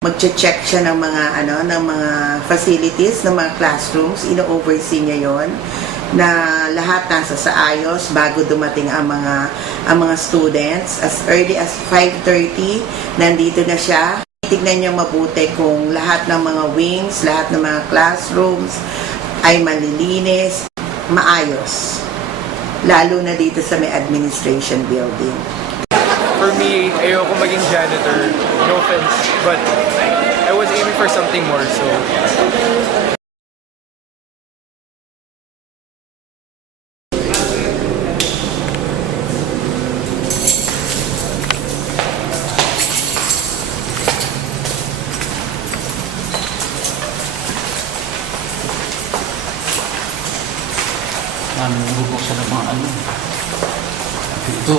Magche-check siya ng mga ng mga facilities, ng mga classrooms, ino-oversee niya 'yon na lahat nasa sa ayos bago dumating ang mga students. As early as 5:30 nandito na siya. Tignan niyo mabuti kung lahat ng mga wings, lahat ng mga classrooms ay malilinis, maayos. Lalo na dito sa may administration building. For me, ayoko maging janitor, no offense, but I was aiming for something more, so... Bubuksan ng mga ito.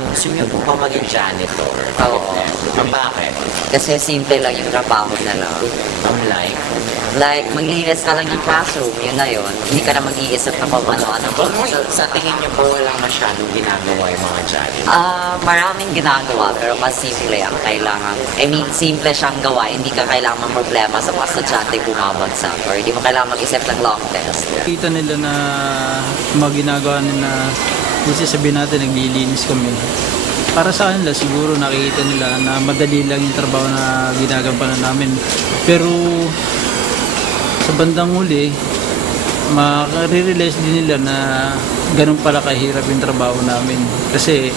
Gusto niyo po pa maging janitor? Oo. Bakit? Kasi simple lang yung trabaho na lang. Like, maglinis ka lang yung classroom, yun na yun. Hindi ka na mag-iisip na kung ano-ano. Sa tingin niyo po walang masyadong ginagawa yung mga janitor? Maraming ginagawa, pero mas simple ang kailangan. I mean, simple siyang gawa. Hindi ka kailangan problema sa mga estudyante bumabagsak or hindi mo kailangan mag-isip ng long test. Kita nila na mga ginagawa nila, kasi sabihin natin naglilinis kami. Para sa kanila siguro nakikita nila na madali lang yung trabaho na ginagampanan namin. Pero sa bandang huli, makare-realize din nila na ganun pala kahirap yung trabaho namin. Kasi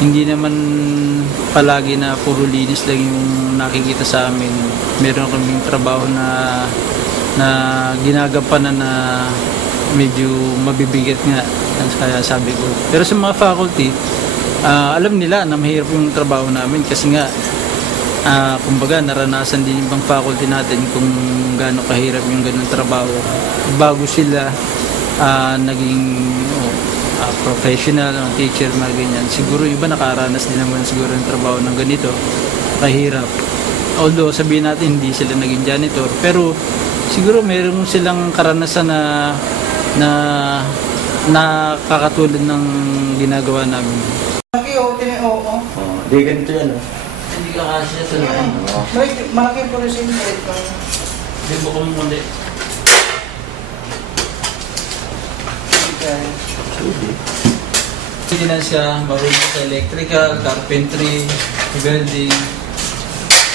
hindi naman palagi na puro linis lang yung nakikita sa amin. Meron kaming trabaho na ginagampanan na medyo mabibigat nga, kaya sabi ko. Pero sa mga faculty, alam nila na mahirap yung trabaho namin kasi nga kumbaga naranasan din yung ibang faculty natin kung gaano kahirap yung ganung trabaho bago sila naging professional, teacher, mga ganyan. Siguro iba nakaranas din naman siguro ng trabaho ng ganito kahirap. Although sabihin natin hindi sila naging janitor, pero siguro meron silang karanasan na nakakatulad ng ginagawa namin. Di ganito yan, Hindi ka kasya sa loob. Malaki po rin siya. Hindi mo kong muli. Maintenance ka, marunong sa electrical, carpentry, welding.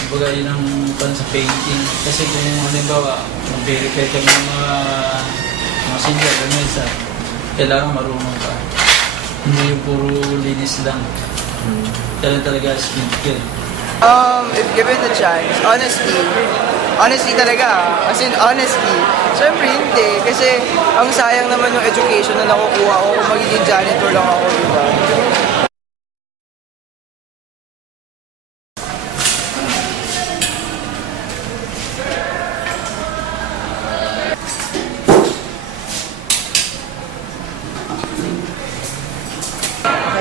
Kumbaga yun ang pan sa painting. Kasi kung halimbawa, mag-verify ka ng mga silya, lamesa, kailangan marunong ka. Hindi yung puro linis lang. Kailangan talaga skill. If given the chance, honestly talaga, as in honestly, syempre hindi, kasi ang sayang naman yung education na nakukuha ko kung magiging janitor lang ako, diba?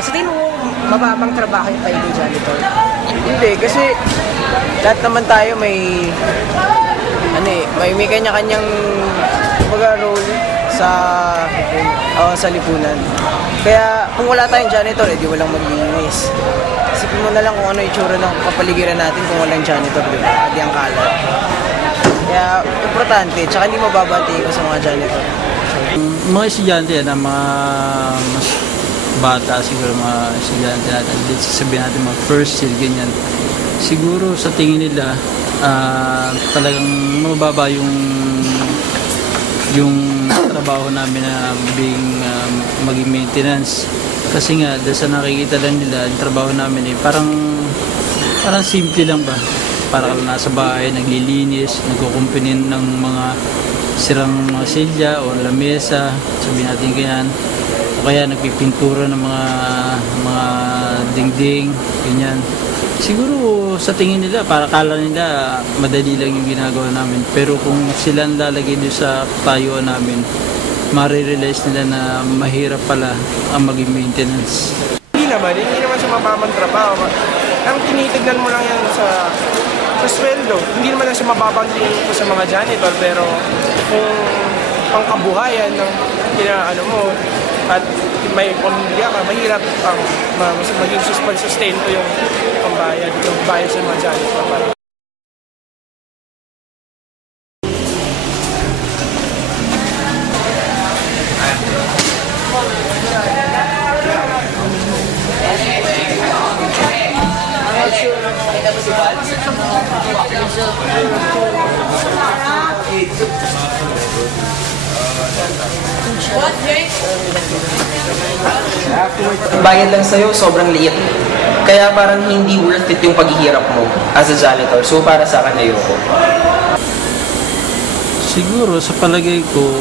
Sa tingin mo, mababang trabaho yung pagiging janitor? Hindi, kasi lahat naman tayo may kanya-kanyang role sa lipunan. Kaya kung wala tayong janitor, di walang maglilinis. Isipin mo na lang kung ano yung itsura ng kapaligiran natin kung walang janitor, di ba? Di ang kalat. Kaya importante, tsaka hindi mababati ko sa mga janitor. Mga estudyante na mga mas bata, siguro mga estudyante natin, sabihin natin mga first year, ganyan. Siguro sa tingin nila, talagang mababa yung trabaho namin na maging maintenance. Kasi nga, dahil sa nakikita lang nila, yung trabaho namin parang simple lang ba? Parang nasa bahay, naglilinis, nagkukumpinin ng mga sirang mga silya o lamesa, sabihin natin ganyan. O kaya nagpipintura ng mga dingding, ganyan. Siguro sa tingin nila, para kala nila madali lang yung ginagawa namin. Pero kung sila lalagay doon sa tayuan namin, marirealize nila na mahirap pala ang maging maintenance. Hindi naman siya mababang trabaho. Ang tinitignan mo lang yan sa sweldo. Hindi naman siya mababang tingin ko sa mga janitor, pero kung pangkabuhayan ng at may pamilya ka, mahirap ang maging sustento yung bayad sa mga janitor. Bayad lang sa'yo, sobrang liit. Kaya parang hindi worth it yung paghihirap mo as a janitor. So para sa akin, ayoko. Siguro sa palagay ko,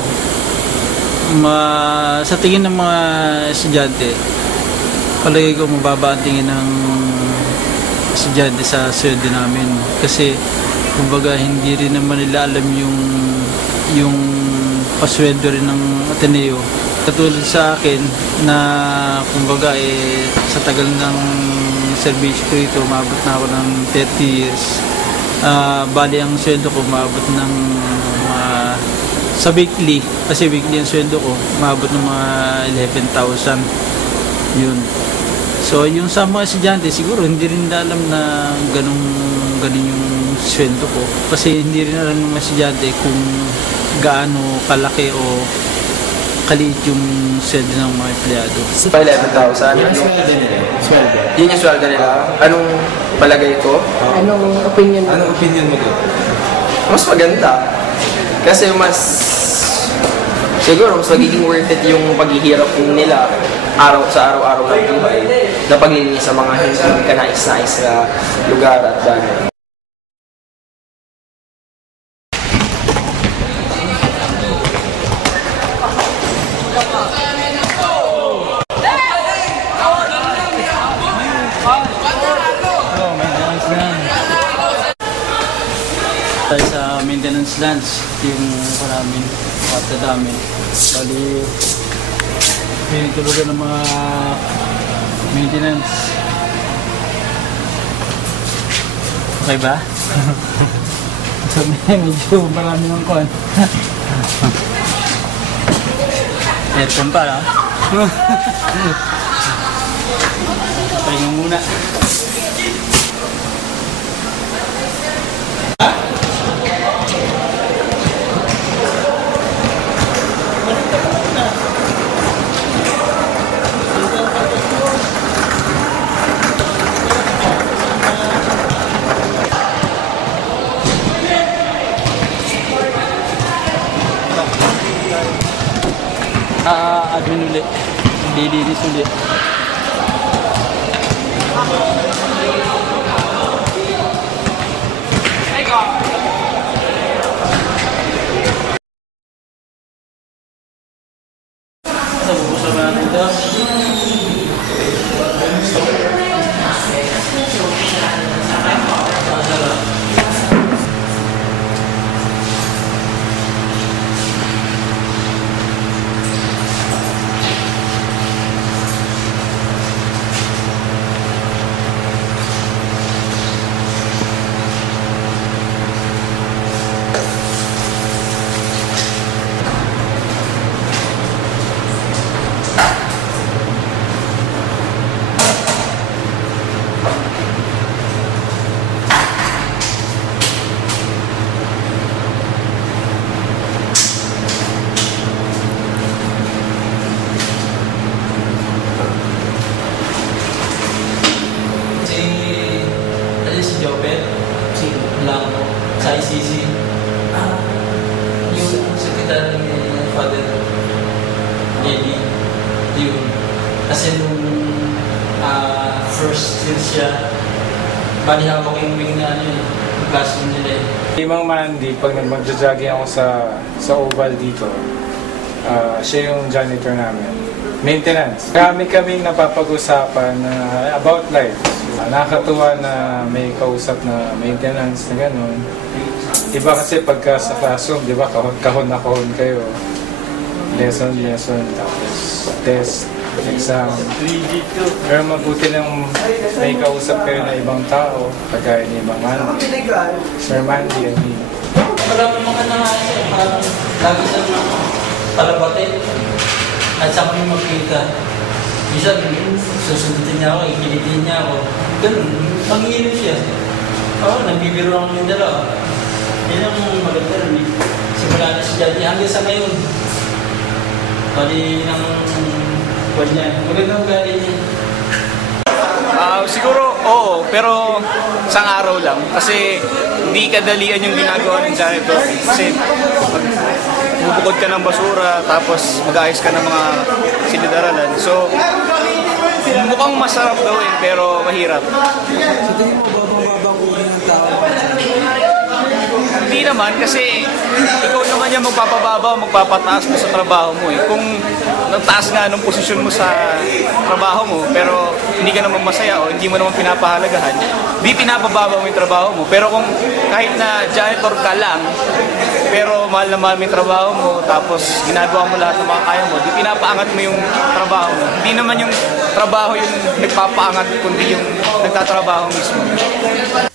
sa tingin ng mga estudyante, palagay ko mababa ang tingin ng estudyante sa sweldo namin. Kasi kumbaga hindi rin naman nila alam yung pasweldo rin ng Ateneo. Katulad sa akin na kumbaga sa tagal ng serbisyo ko ito, umabot na ako ng 30 years. Bali ang sweldo ko umabot ng sa weekly, kasi weekly ang sweldo ko, umabot ng mga 11,000. Yun. So yung sa mga estudyante, siguro hindi rin nila alam na ganun yung sweldo ko. Kasi hindi rin alam ng mga estudyante kung gaano kalaki o kaliit yung sweldo ng mga empleyado. 11,000. Yun yung sweldo nila. Anong palagay ko? Anong opinion mo? Anong opinion mo doon? Mas maganda. Kasi siguro mas magiging worth it yung paghihirap nila sa araw-araw ng buhay na paglilinis sa mga hindi ka nais-nais na lugar at bagay. Tayo sa maintenance lunch, yung maraming kwarta namin. Bali, pinitulugan ng mga maintenance. Okay ba? Medyo marami ng kon. Aircon pa lang. Pahinga muna. Admin ulit. Lilinis ulit. Nabubusan na natin ito. Lang sa ICC. Yung sekretary ni Father Eddie, yun. Kasi nung first year siya, bali ako yung wing na classroom nila eh. Limang Mandy, pag magja-jogging ako sa oval dito, siya yung janitor namin. Maintenance. Kaming napapag-usapan about life. Nakakatuwa na may kausap na maintenance na gano'n. Iba kasi pagka sa classroom, di ba, kahon na kahon kayo. Lesson, tapos test, exam. Pero mabuti lang may kausap kayo na ibang tao, kagaya ni Mang Mandy. Sir Mandy, I mean. Wala pa mga nangyari, parang lagi sa mga palabatin. At sa kami makita. Minsan, susundutin niya ako, ikilitin niya ako. Ganun, mag-iinom siya. Oo, nagbibiro lang yung dalawa. Yan ang maganda rin eh. Simula na si Daddy hanggang sa ngayon. Bali ng buwan niya. Magandang ugali niya. Siguro, oo, pero isang araw lang. Kasi hindi kadalian yung ginagawa ng janitor. Kasi bubukod ka ng basura, tapos mag-ayos ka ng mga silid-aralan. So, mukhang masarap gawin, pero mahirap. Sa tingin mo, babang uri ng tao? Hindi naman, kasi ikaw naman yung magpapababa o magpapataas mo sa trabaho mo eh. Kung nagtaas nga ng posisyon mo sa trabaho mo, pero hindi ka naman masaya o hindi mo naman pinapahalagahan, di pinapababa mo yung trabaho mo. Pero kung kahit na janitor ka lang, pero mahal na mahal mo yung trabaho mo, tapos ginagawa mo lahat ng mga kaya mo, di pinapaangat mo yung trabaho mo. Hindi naman yung trabaho yung nagpapaangat, kundi yung nagtatrabaho mismo.